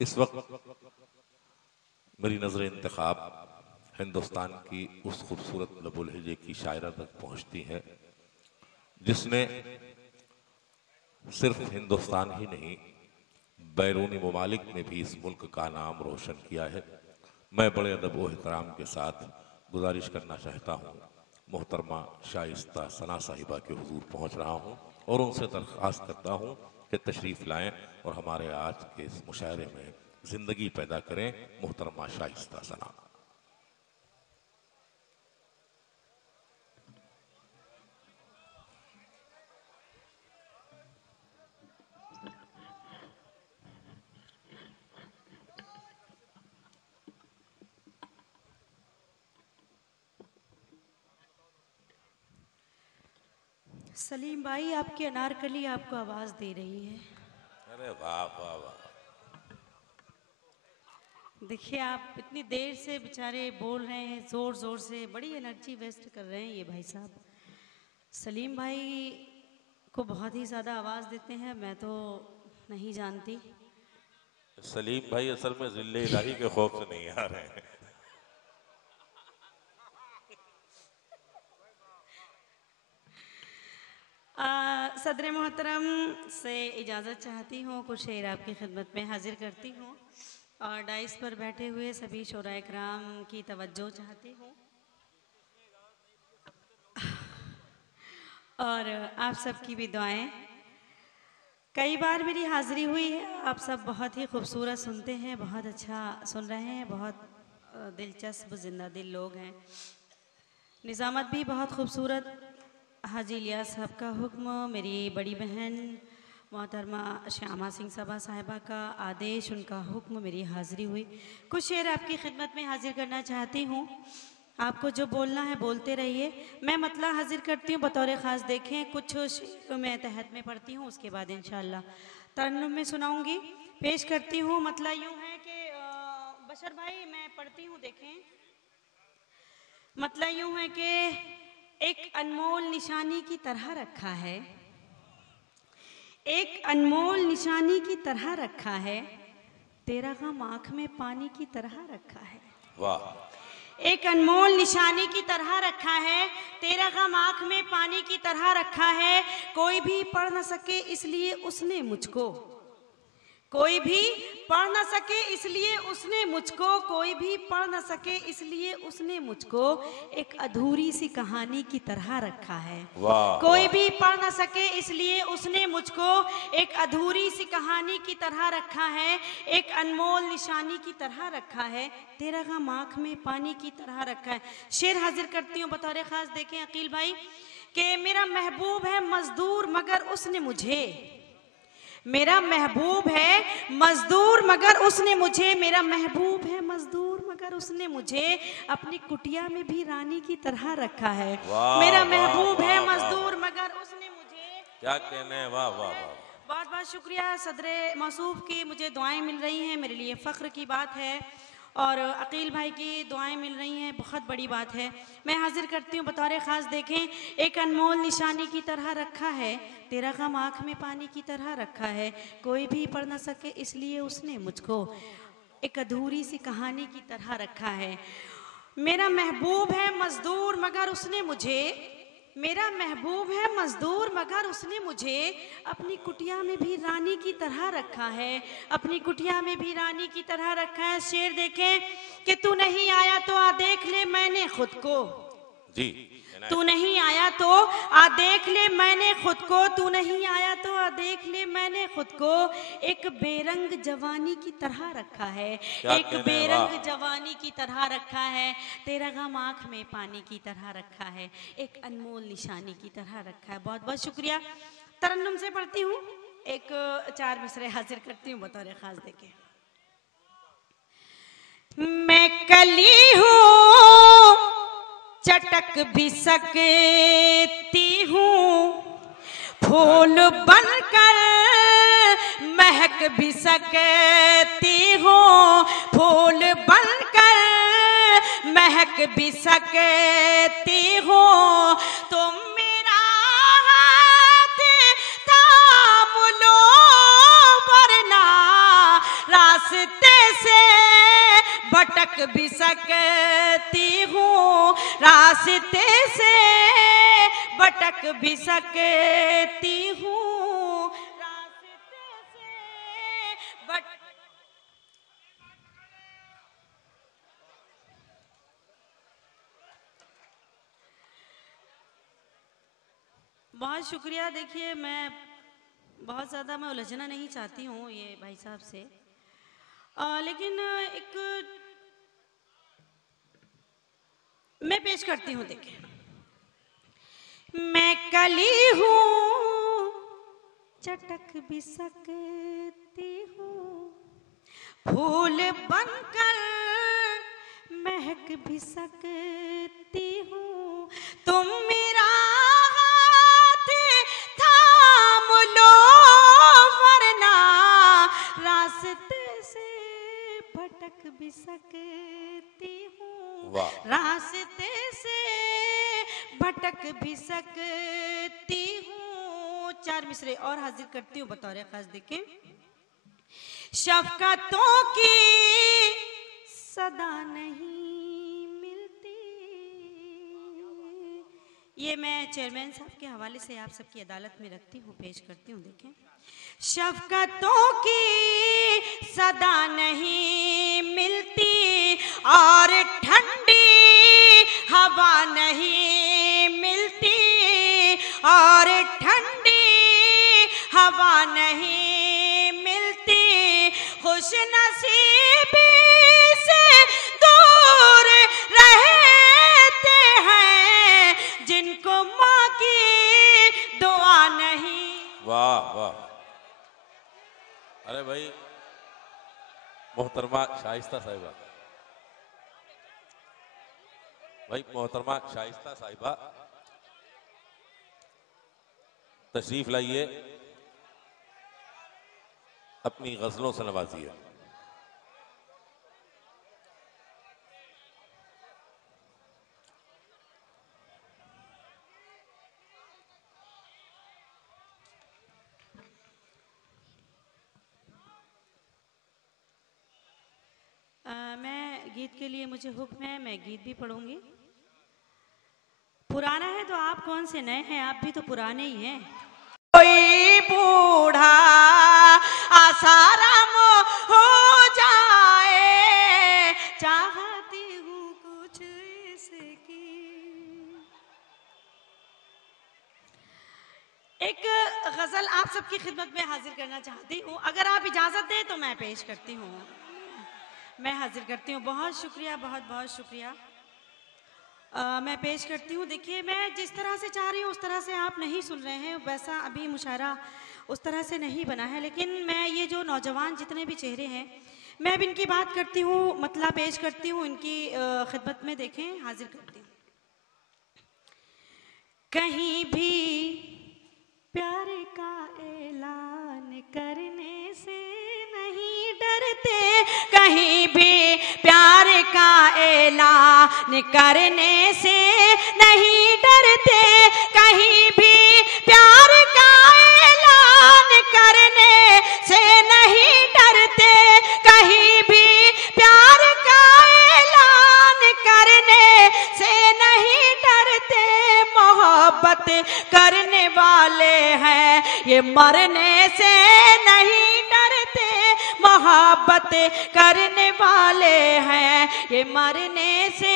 इस वक्त मेरी नजर इंतखाब हिंदुस्तान की उस खूबसूरत लबुल हिजे की शायरा तक पहुंचती है जिसने सिर्फ हिंदुस्तान ही नहीं बैरूनी ममालिक में भी इस मुल्क का नाम रोशन किया है। मैं बड़े अदब व एहतराम के साथ गुजारिश करना चाहता हूँ, मोहतरमा शाइस्ता सना साहिबा के हुजूर पहुँच रहा हूँ और उनसे दरख्वास्त करता हूँ कि तशरीफ़ लाएं और हमारे आज के इस मुशायरे में ज़िंदगी पैदा करें। मोहतरमा शाइस्ता सना। सलीम भाई, आपकी अनारकली आपको आवाज दे रही है। अरे वाह वाह वाह। देखिए, आप इतनी देर से बेचारे बोल रहे हैं, जोर जोर से, बड़ी एनर्जी वेस्ट कर रहे हैं ये भाई साहब। सलीम भाई को बहुत ही ज़्यादा आवाज़ देते हैं, मैं तो नहीं जानती। सलीम भाई असल में जिल्ले इलाही के खौफ से नहीं आ रहे हैं। सदर मोहतरम से इजाज़त चाहती हूँ, कुछ शेर आपकी खिदमत में हाजिर करती हूँ और डाइस पर बैठे हुए सभी शोराए कराम की तवज्जो चाहती हूँ और आप सबकी भी दुआएं। कई बार मेरी हाज़िरी हुई है, आप सब बहुत ही खूबसूरत सुनते हैं, बहुत अच्छा सुन रहे हैं, बहुत दिलचस्प जिंदा दिल लोग हैं। निज़ामत भी बहुत खूबसूरत। हाजी इलियास साहब का हुक्म, मेरी बड़ी बहन मोहतरमा श्यामा सिंह सबा साहिबा का आदेश, उनका हुक्म, मेरी हाज़िरी हुई। कुछ शेर आपकी खिदमत में हाजिर करना चाहती हूँ। आपको जो बोलना है बोलते रहिए। मैं मतला हाजिर करती हूँ बतौर ख़ास। देखें, कुछ शेर मैं तहत में पढ़ती हूँ, उसके बाद इंशाअल्लाह तरन्नुम में सुनाऊँगी, पेश करती हूँ। मतला यूँ है कि बशर भाई मैं पढ़ती हूँ, देखें। मतला यूँ है कि एक अनमोल निशानी की तरह रखा है, एक अनमोल निशानी की तरह रखा है, तेरा गम आँख में पानी की तरह रखा है। वाह। एक अनमोल निशानी की तरह रखा है, तेरा गम आँख में पानी की तरह रखा है। कोई भी पढ़ न सके इसलिए उसने मुझको, कोई भी पढ़ न सके इसलिए उसने मुझको, कोई भी पढ़ न सके इसलिए उसने मुझको एक अधूरी सी कहानी की तरह रखा है। कोई भी पढ़ न सके इसलिए उसने मुझको एक अधूरी सी कहानी की तरह रखा है, एक अनमोल निशानी की तरह रखा है, तेरा गम आँख में पानी की तरह रखा है। शेर हाजिर करती हूँ बतौर ख़ास। देखें अकील भाई कि मेरा महबूब है मजदूर मगर उसने मुझे, मेरा महबूब है मजदूर मगर उसने मुझे, मेरा महबूब है मजदूर मगर उसने मुझे अपनी कुटिया में भी रानी की तरह रखा है। मेरा महबूब है मजदूर मगर उसने मुझे, क्या कहने। वाह वाह वाह। बहुत बहुत शुक्रिया सदरे मौसूफ की, मुझे दुआएं मिल रही हैं, मेरे लिए फ़ख्र की बात है और अकील भाई की दुआएं मिल रही हैं, बहुत बड़ी बात है। मैं हाजिर करती हूँ बतौर ख़ास। देखें, एक अनमोल निशानी की तरह रखा है, तेरा गम आँख में पानी की तरह रखा है। कोई भी पढ़ न सके इसलिए उसने मुझको एक अधूरी सी कहानी की तरह रखा है। मेरा महबूब है मजदूर मगर उसने मुझे, मेरा महबूब है मजदूर मगर उसने मुझे अपनी कुटिया में भी रानी की तरह रखा है, अपनी कुटिया में भी रानी की तरह रखा है। शेर देखें कि तू नहीं आया तो आ देख ले मैंने खुद को, जी तू नहीं आया तो आ देख ले मैंने खुद को, तू नहीं आया तो आ देख ले मैंने खुद को एक बेरंग जवानी की तरह रखा है, एक बेरंग जवानी की तरह रखा है, तेरा गम आँख में पानी की तरह रखा है, एक अनमोल निशानी की तरह रखा है। बहुत बहुत शुक्रिया। तरन्नुम से पढ़ती हूँ, एक 4 मिसरे हाजिर करती हूँ बतौर ख़ास। देखें, मैं कली हूँ चटक भी सकती हूँ, फूल बनकर महक भी सकती हूँ, फूल बनकर महक भी सकती हूँ। तुम मेरा हाथ थाम लो वरना रास्ते से भटक भी सकती हूँ, रास्ते से भटक भी सकती हूँ, रास्ते से बहुत शुक्रिया। देखिए मैं बहुत ज़्यादा मैं उलझना नहीं चाहती हूँ ये भाई साहब से, लेकिन एक मैं पेश करती हूँ। देखिए मैं कली हूँ चटक भी सकती हूँ, फूल बनकर महक भी सकती हूँ, तुम मेरा हाथ थाम लो वरना रास्ते से भटक भी सकती हूँ, रास्ते से भटक भी सकती हूँ। 4 मिसरे और हाजिर करती हूँ बतौर खास। देखें शफ़क़तों की सदा नहीं मिलती, ये मैं चेयरमैन साहब के हवाले से आप सबकी अदालत में रखती हूँ, पेश करती हूँ। देखें शफ़क़तों की सदा नहीं मिलती और ठंडी हवा नहीं मिलती और ठंडी हवा नहीं मिलती, खुशनसीबी से दूर रहते हैं जिनको माँ की दुआ नहीं। वाह वाह, अरे भाई मोहतरमा शाइस्ता साहिबा, भाई मोहतरमा शाइस्ता साहिबा तशरीफ लाइए, अपनी गजलों से नवाजिए। मैं गीत के लिए मुझे हुक्म है, मैं गीत भी पढ़ूंगी। पुराना है तो आप कौन से नए हैं, आप भी तो पुराने ही हैं। कोई बूढ़ा आसाराम हो जाए, चाहती हूँ कुछ इसकी। एक गजल आप सबकी खिदमत में हाजिर करना चाहती हूँ, अगर आप इजाजत दें तो मैं पेश करती हूँ, मैं हाजिर करती हूँ। बहुत शुक्रिया, बहुत बहुत शुक्रिया। मैं पेश करती हूँ। देखिए मैं जिस तरह से चाह रही हूँ उस तरह से आप नहीं सुन रहे हैं, वैसा अभी मुशायरा उस तरह से नहीं बना है, लेकिन मैं ये जो नौजवान जितने भी चेहरे हैं मैं अब इनकी बात करती हूँ, मतलब पेश करती हूँ इनकी खिदमत में। देखें हाजिर करती हूँ। कहीं भी प्यार का ऐलान करने से नहीं डरते, कहीं भी प्यार का ऐलान करने से नहीं डरते, कहीं भी प्यार का ऐलान करने से नहीं डरते, कहीं भी प्यार का ऐलान करने से नहीं डरते, मोहब्बत करने वाले हैं ये मरने से नहीं डरते, मोहब्बत करने वाले हैं ये मरने से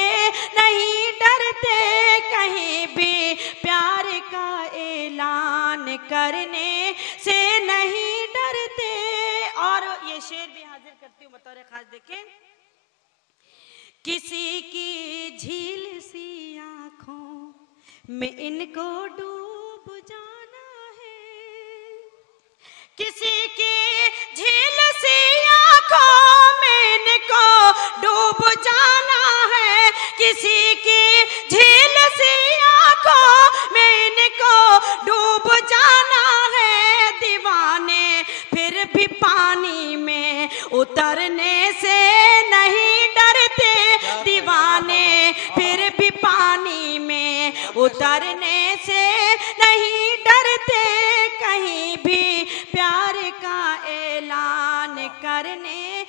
नहीं डरते, कहीं भी प्यार का ऐलान करने से नहीं डरते। और ये शेर भी हाजिर करती हूँ बतौर खास। देखें किसी की झील सी आँखों में इनको डूब जाना है, किसी की झील सी आँखों में इनको डूब जाना है, किसी की झील सी आँखों में इनको डूब जाना है, दीवाने फिर भी पानी में उतरने से नहीं डरते, दीवाने फिर भी पानी में उतरने से नहीं डरते, कहीं भी प्यार का ऐलान करने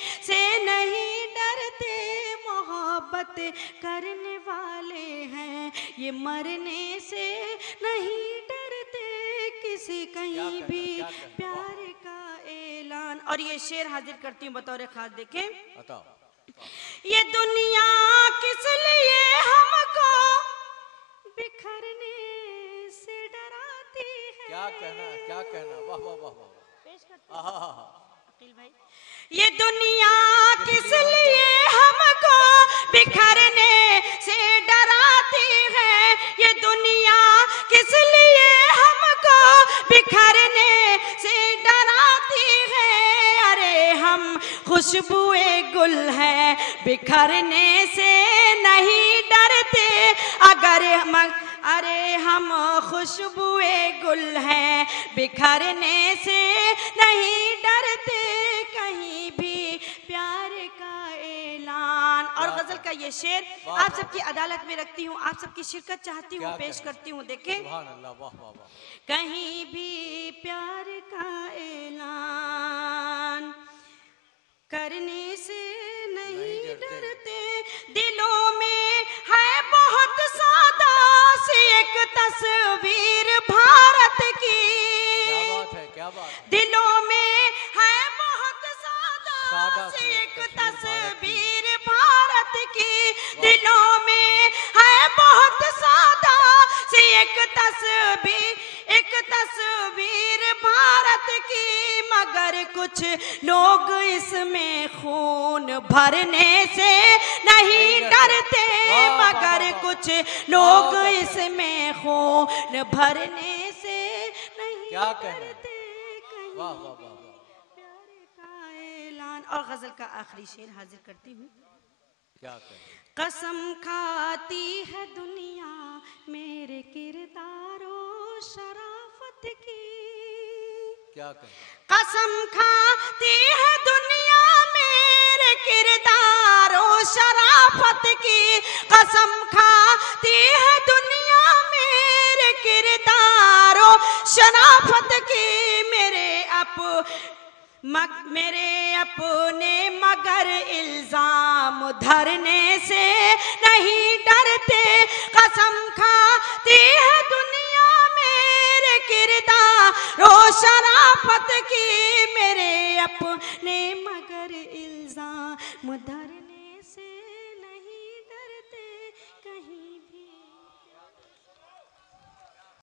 मोहब्बत करने वाले हैं, ये मरने से नहीं डरते, किसी कहीं भी प्यार का ऐलान। और ये शेर हाजिर करती हूँ बतौर खास, देखें। बताओ। ये दुनिया किस लिए हमको बिखरने से डराती है। क्या कहना, क्या कहना, वाह वाह वाह वाह। पेश करते हैं अकील भाई। ये दुनिया किस लिए हमको बिखरने से डराती है, ये दुनिया किस लिए हमको बिखरने से डराती है। अरे हम खुशबुए गुल हैं, बिखरने से नहीं डरते, अरे हम खुशबुए गुल हैं, बिखरने से नहीं डरते, कहीं भी प्यार का ऐलान। और गजल का ये शेर आप सबकी अदालत में रखती हूँ, आप सबकी शिरकत चाहती हूँ, पेश करती हूँ, देखें। सुभान अल्लाह, वाह वाह वाह। कहीं भी प्यार का ऐलान करने से नहीं डरते, दिलों में है बहुत सादा सी एक तस्वीर भारत की। क्या बात है, क्या बात है। दिलों में है बहुत सादा सी एक तस्वीर भारत की, दिलों में है बहुत सादा सी एक तस्वीर भारत की। मगर कुछ लोग इसमें खून भरने से नहीं डरते, मगर कुछ लोग इसमें खून भरने से नहीं डरते, वाह वाह वाह। प्यार का ऐलान। और गजल का आखिरी शेर हाजिर करती हूँ। क्या कहना। कसम खाती है दुनिया मेरे किरदारो शराफत की। क्या कहना। कसम खाती है दुनिया मेरे किरदारो शराफत की, कसम खाती है दुनिया मेरे किरदारो शराफत की। मेरे अपने मगर इल्जाम धरने से नहीं डरते, कसम खाती है दुनिया मेरे किरदारो शराफत की। मेरे अपने मगर इल्जाम धरने